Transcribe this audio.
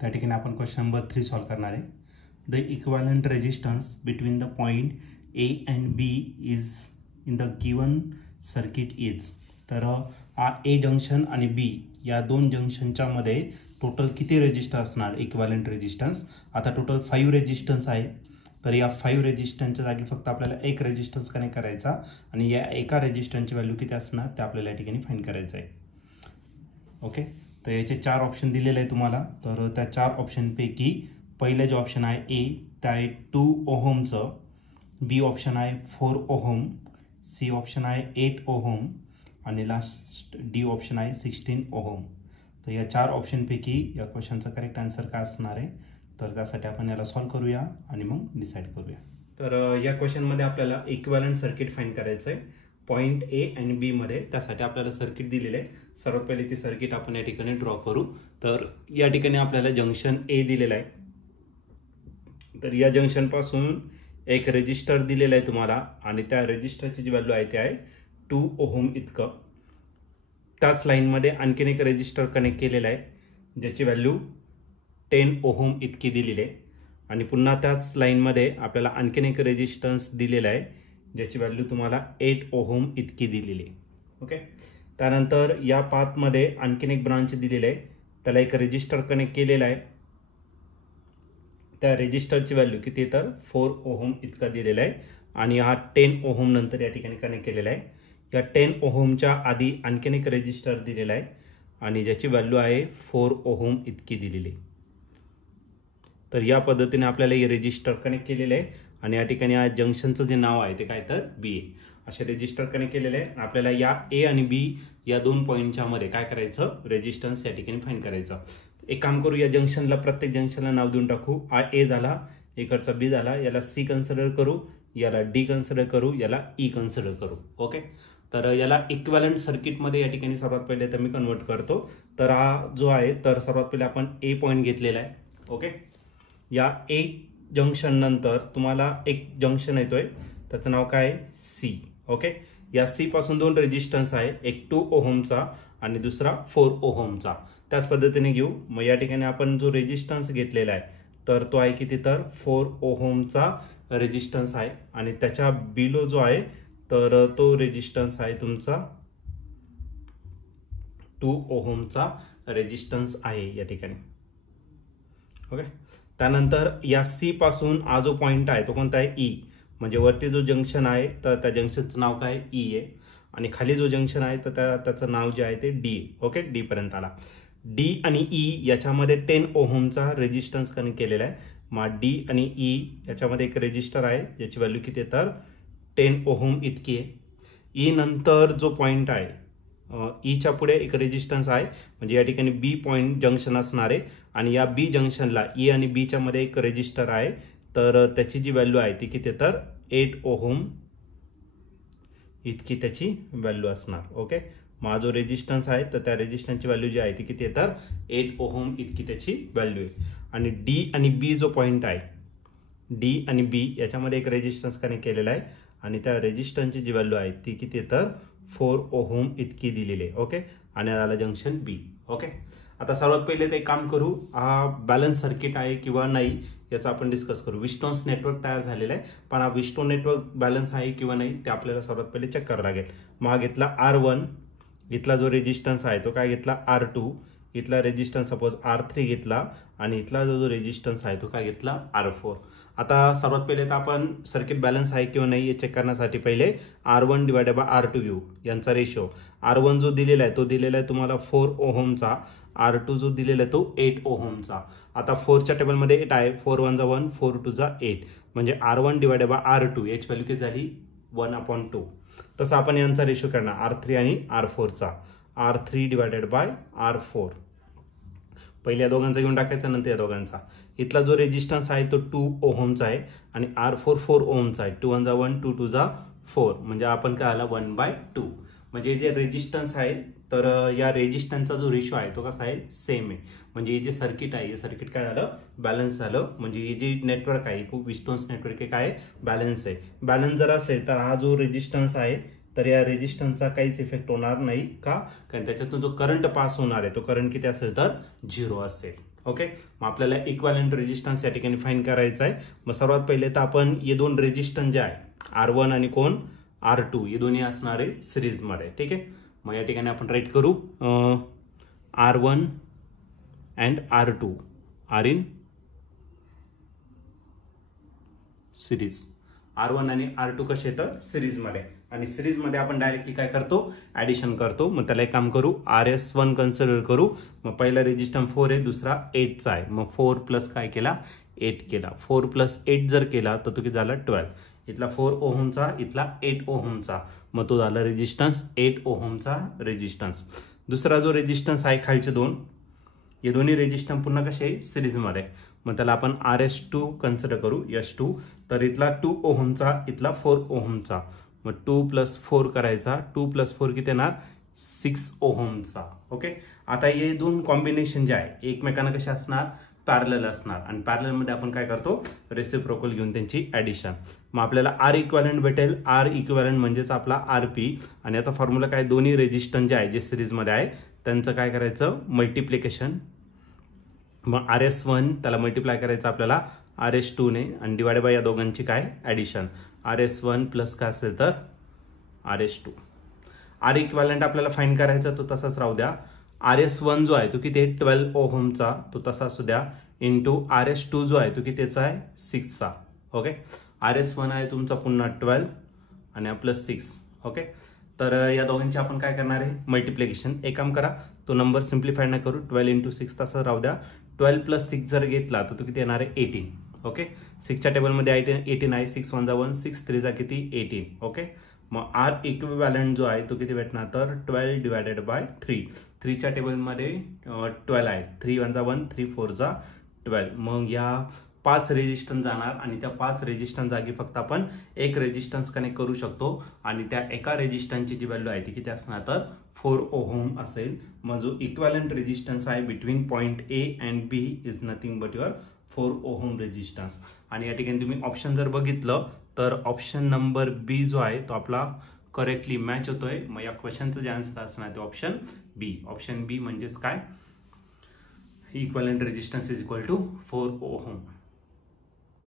त्या ठिकाणी आपण क्वेश्चन नंबर 3 सॉल्व करणार आहे. The equivalent resistance between the point A and B is in the given circuit is. तर हा ए जंक्शन आणि बी या दोन जंक्शनच्या मध्ये टोटल किती रेजिस्टन्स असणार इक्विव्हॅलंट रेजिस्टन्स. आता टोटल 5 रेजिस्टन्स आहे. तर या 5 रेजिस्टन्सच्या जागी फक्त आपल्याला एक रेजिस्टन्स कनेक्ट करायचा आणि या एका रेजिस्टन्सची व्हॅल्यू किती असणार ते आपल्याला या ठिकाणी फाइंड करायचं आहे. ओके, तर याचे 4 ऑप्शन दिलेले आहे तुम्हाला. तर त्या 4 ऑप्शनपैकी पहिले जे ऑप्शन आहे ए ते आहे 2 ओहमचं, बी ऑप्शन आहे 4 ओहम, सी ऑप्शन आहे 8 ओहम आणि लास्ट डी ऑप्शन आहे 16 ओहम. तर या 4 ऑप्शनपैकी या क्वेश्चनचा करेक्ट आन्सर काय असणार आहे तर त्यासाठी आपण याला सॉल्व करूया आणि मग डिसाईड करूया. तर या क्वेश्चनमध्ये आपल्याला इक्विव्हॅलंट सर्किट फाइंड करायचं आहे पॉइंट ए आणि बी मध्ये. त्यासाठी आपल्याला सर्किट दिलेले आहे. सर्वात पहिले ती सर्किट आपण या ठिकाणी ड्रॉ करू. तर या ठिकाणी आपल्याला जंक्शन ए दिलेला आहे. तर या जंक्शन पासून एक रेजिस्टर दिलेला आहे तुम्हाला आणि त्या रेजिस्टरची जी व्हॅल्यू आहे ती आहे 2 ओहम इतकं. त्याच लाईनमध्ये आणखीन एक रेजिस्टर कनेक्ट केलेला आहे ज्याची व्हॅल्यू 10 ओहम इतकी दिलेली आहे आणि पुन्हा त्याच लाईनमध्ये आपल्याला आणखीन एक रेजिस्टन्स दिलेला आहे ज्याची व्हॅल्यू तुम्हाला 8 ओहम इतकी दिलेली आहे. ओके, त्यानंतर या पाथमध्ये आणखीन एक ब्रांच दिलेली आहे, त्याला एक रेजिस्टर कनेक्ट केलेला आहे. त्या रेजिस्टरची व्हॅल्यू किती तर 4 ओहम इतका दिलेला आहे आणि हा 10 ओहम नंतर या ठिकाणी कनेक्ट केलेला आहे. या 10 ओहमच्या आधी आणखीन एक रेजिस्टर दिलेला आहे आणि ज्याची व्हॅल्यू आहे 4 ओहम इतकी दिलेली आहे. तर या पद्धतीने आपल्याला हे रेजिस्टर कनेक्ट केलेले आहे आणि या ठिकाणी या जंक्शनचं जे नाव आहे ते काय तर बी ए असे रेजिस्टर कनेक्ट केलेले आहे. आपल्याला या ए आणि बी या दोन पॉईंटच्या मध्ये काय करायचं रेजिस्टन्स या ठिकाणी फाइंड करायचं. एक काम करू, या जंक्शनला प्रत्येक जंक्शनला नाव देऊन टाकू. हा ए झाला, इकडचा बी झाला, याला सी कन्सिडर करू, याला डी कन्सिडर करू, याला ई कन्सिडर करू. ओके, तर याला इक्विव्हॅलंट सर्किटमध्ये या ठिकाणी सर्वात पहिले तर मी कन्वर्ट करतो. तर हा जो आहे तर सर्वात पहिले आपण ए पॉईंट घेतलेला आहे. ओके, या ए जंक्शन नंतर तुम्हाला एक जंक्शन येतोय त्याचं नाव काय सी. ओके, या सी पासून 2 रेजिस्टन्स आहे, एक 2 ओहमचा आणि दुसरा 4 ओहमचा. त्याच पद्धतीने घेऊ. मग या ठिकाणी आपण जो रेजिस्टन्स घेतलेला आहे तर तो आहे किती तर 4 ओहमचा रेजिस्टन्स आहे आणि त्याच्या बिलो जो आहे तर तो रेजिस्टन्स आहे तुमचा 2 ओहमचा रेजिस्टन्स आहे या ठिकाणी. ओके, त्यानंतर या सी पासून हा जो पॉइंट आहे तो कोणता आहे ई, म्हणजे वरती जो जंक्शन आहे तर त्या जंक्शनचं नाव काय ई आहे आणि खाली जो जंक्शन आहे तर त्याचं नाव जे आहे ते डी आहे. ओके, डी पर्यंत आला. डी आणि ई याच्यामध्ये 10 ओहमचा रेजिस्टन्स कनेक्ट केलेला आहे. मग डी आणि ई याच्यामध्ये एक रेजिस्टर आहे ज्याची व्हॅल्यू किती आहे तर 10 ओहम इतकी आहे. ई नंतर जो पॉइंट आहे ईच्या पुढे एक रेजिस्टन्स आहे म्हणजे या ठिकाणी बी पॉइंट जंक्शन असणार आहे आणि या बी जंक्शनला ई आणि बीच्या मध्ये एक रेजिस्टर आहे तर त्याची जी व्हॅल्यू आहे ती किती तर 8 ओहम इतकी त्याची व्हॅल्यू असणार. ओके, मग जो रेजिस्टन्स आहे तर त्या रेजिस्टन्सची व्हॅल्यू जी आहे ती किती आहे तर 8 ओहम इतकी त्याची व्हॅल्यू आहे. आणि डी आणि बी जो पॉइंट आहे डी आणि बी याच्यामध्ये एक रेजिस्टन्स कनेक्ट केलेला आहे आणि त्या रेजिस्टन्सची जी व्हॅल्यू आहे ती किती तर 4 ओहम इतकी दिलेली आहे. ओके, आणि आला जंक्शन बी. ओके, आता सर्वात पहिले ते काम करू, हा बॅलन्स सर्किट आहे किंवा नाही याचा आपण डिस्कस करू. विस्टोन्स नेटवर्क तयार झालेला आहे पण हा विस्टोन नेटवर्क बॅलन्स आहे किंवा नाही ते आपल्याला सर्वात पहिले चेक करावं लागेल. मग हा घेतला R1, इथला जो रेजिस्टन्स आहे तो काय घेतला R2, इथला रेजिस्टन्स सपोज R3 घेतला आणि इथला जो रेजिस्टन्स आहे तो काय घेतला R4. आता सर्वात पहिले तर आपण सर्किट बॅलन्स आहे किंवा नाही हे चेक करण्यासाठी पहिले R1 डिवायडेड बाय R2 घेऊ यांचा रेशो. R1 जो दिलेला आहे तो दिलेला आहे तुम्हाला 4 ओहमचा, R2 जो दिलेला आहे तो 8 ओहमचा. आता 4च्या टेबलमध्ये 8 आहे, 4 1 जा 1, 4 2 जा 8 म्हणजे R1 डिवायडेड बाय R2 याची व्हॅल्यू किती झाली 1/2. तसं आपण यांचा रेशो करणार R3 आणि R4चा, R3 डिवायडेड बाय R4. पहिले या दोघांचा घेऊन टाकायचा नंतर या दोघांचा. इथला जो रेजिस्टन्स आहे तो 2 ओहमचा आहे आणि R4 4 ओहमचा आहे. 2 1 जा 1, 2 2 जा 4 म्हणजे आपण काय आला 1/2. म्हणजे जे रेजिस्टन्स आहे तर या रेजिस्टन्सचा जो रेशो आहे तो कसा आहे सेम आहे. म्हणजे हे जे सर्किट आहे हे सर्किट काय झालं बॅलन्स झालं. म्हणजे हे जे नेटवर्क आहे खूप विस्टोन्स नेटवर्क आहे काय बॅलन्स आहे. बॅलन्स जर असेल तर हा जो रेजिस्टन्स आहे तर या रेजिस्टन्सचा काहीच इफेक्ट होणार नाही का, कारण त्याच्यातून जो करंट पास होणार आहे तो करंट किती असेल तर 0 असेल. ओके, मग आपल्याला इक्विव्हॅलेंट रेजिस्टन्स या ठिकाणी फाइंड करायचा आहे. मग सर्वात पहिले तर आपण हे दोन रेजिस्टन्स जे आहे R1 आणि कोण R2 हे दोन्ही असणार आहे सिरीजमध्ये. ठीक आहे, मग या ठिकाणी आपण राईट करू R1 and R2 are in series. R1 आणि R2 कसे येतं सिरीजमध्ये, आणि सिरीजमध्ये आपण डायरेक्टली काय करतो ऍडिशन करतो. मग त्याला एक काम करू RS1 कन्सिडर करू. मग पहिला रेजिस्टन्स 4 आहे, दुसरा 8 चा आहे. मग 4 प्लस काय केला 8 केला. 4 प्लस 8 जर केला तर तो किती झाला 12. इथला 4 ओहमचा, इथला 8 ओहमचा, मग तो झाला रेजिस्टन्स 8 ओहमचा रेजिस्टन्स. दुसरा जो रेजिस्टन्स आहे खालचे दोन, हे दोन्ही रेजिस्टन्स पुन्हा कसे सिरीजमध्ये, मग त्याला आपण RS2 कन्सिडर करू S2. तर इथला 2 ओहमचा, इथला 4 ओहमचा, मग 2 प्लस 4 करायचा. 2 प्लस 4 किती येणार 6 ओहमचा. ओके, आता हे दोन कॉम्बिनेशन जे आहे एकमेकांना कसे असणार पॅरलल असणार, आणि पॅरलल मध्ये आपण काय करतो रेसिप्रोकल घेऊन त्यांची ऍडिशन. मग आपल्याला R इक्विव्हॅलेंट भेटेल. R इक्विव्हॅलेंट म्हणजेच आपला RP, आणि याचा फॉर्म्युला काय दोन्ही रेजिस्टन्स जे आहे जे सिरीजमध्ये आहे त्यांचं काय करायचं मल्टिप्लिकेशन. मग RS1 त्याला मल्टिप्लाय करायचं आपल्याला RS2 ने, आणि डिवाइड बाय या दोघांची काय ऍडिशन. RS1 प्लस काय असेल तर RS2. R इक्विव्हॅलेंट आपल्याला फाइंड करायचा, तो तसाच राहू द्या. RS1 जो आहे तो किती 12 ओहमचा, तो तसा असू द्या, इंटू RS2 जो आहे तो कितीचा आहे 6 चा. ओके, RS1 आहे तुमचा पुन्हा 12 आणि प्लस 6. ओके, तर या दोघांची आपण काय करणार आहे मल्टिप्लिकेशन. एक काम करा, तो नंबर सिम्प्लिफाय न करू, 12 इंटू 6 तसा राहू द्या. 12 प्लस 6 जर घेतला तर तो किती येणार आहे 18. ओके, 6च्या टेबलमध्ये 18 आहे. 6 1 1 6 3 जा किती 18. ओके, मग R इक्विव्हॅलेंट जो आहे तो किती भेटणार तर 12 डिवायडेड बाय 3. 3च्या टेबलमध्ये 12 आहे. 3 1 1 3 4 जा 12. मग या 5 रेजिस्टन्स जाणार, आणि त्या 5 रेजिस्टन्स जागी फक्त आपण एक रेजिस्टन्स कनेक्ट करू शकतो, आणि त्या एका रेजिस्टन्सची जी व्हॅल्यू आहे ती किती असणार तर 4 ओहम असेल. मग जो इक्विव्हॅलेंट रेजिस्टन्स आहे between point A and B is nothing but your 4 ohm resistance. आणि या ठिकाणी तुम्ही ऑप्शन जर बघितलं तर ऑप्शन नंबर B जो आहे तो आपला करेक्टली मॅच होतोय. मग या क्वेश्चनचं जे आन्सर असणार ते ऑप्शन B. ऑप्शन B म्हणजेच काय equivalent resistance is equal to 4 ohm.